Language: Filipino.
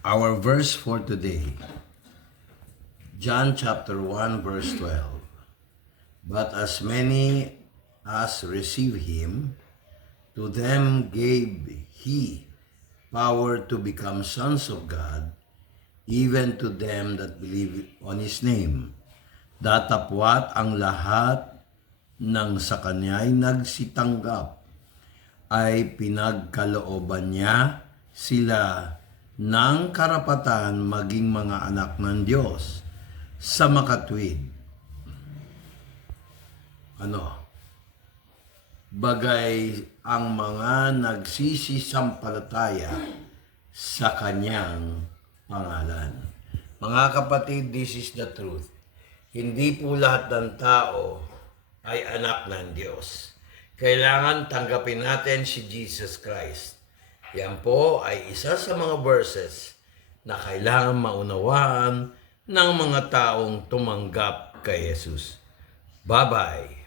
Our verse for today, John chapter 1 verse 12. But as many as receive him, to them gave he power to become sons of God, even to them that believe on his name. Datapwat ang lahat ng sa kanya'y nagsitanggap ay pinagkalooban niya sila ng karapatan maging mga anak ng Diyos sa makatwid. Bagay ang mga nagsisisampalataya sa kanyang pangalan. Mga kapatid, this is the truth. Hindi po lahat ng tao ay anak ng Diyos. Kailangan tanggapin natin si Jesus Christ. Yan po ay isa sa mga verses na kailangan maunawaan ng mga taong tumanggap kay Jesus. Bye-bye!